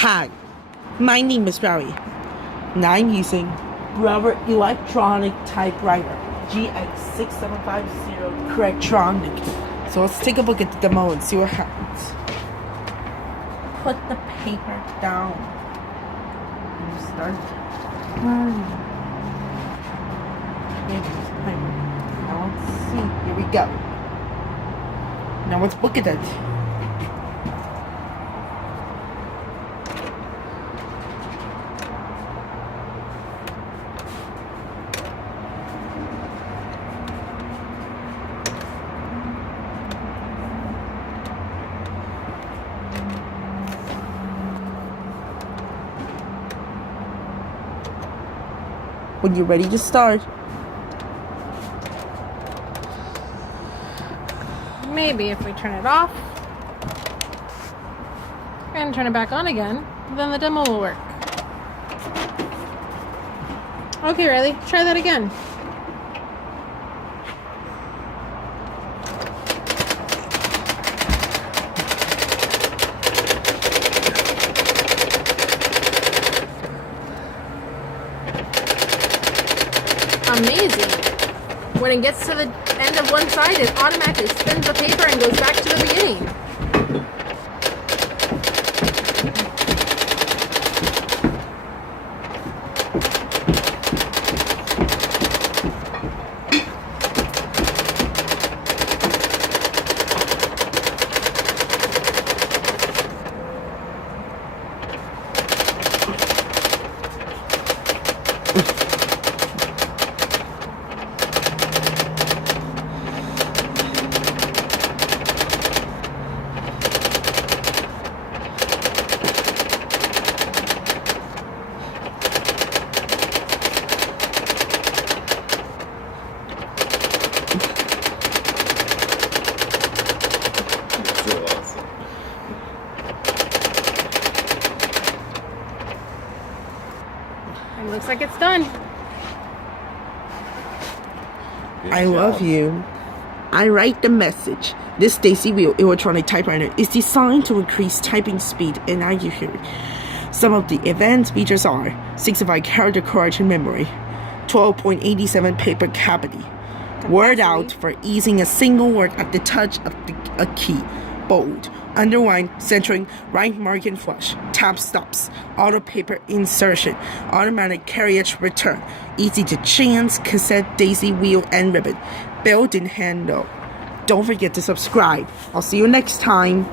Hi, my name is Barry, and I'm using Brother Electronic Typewriter GX6750 Electronic. So let's take a look at the demo and see what happens. Put the paper down and start turning. Now let's see. Here we go. Now let's look at it. When you're ready to start. Maybe if we turn it off and turn it back on again, then the demo will work. Okay, Riley, try that again. Amazing. When it gets to the end of one side, it automatically spins the paper and goes back to the beginning. It looks like it's done. I love you. I write the message. This Daisy Wheel electronic typewriter is designed to increase typing speed and accuracy. Some of the advanced features are 65 character correction memory, 12.87 paper cavity, word out for easing a single word at the touch of a key, bold, underline, centering, right margin flush, tab stops, auto paper insertion, automatic carriage return, easy to chance, cassette, daisy wheel, and ribbon, built-in handle. Don't forget to subscribe. I'll see you next time.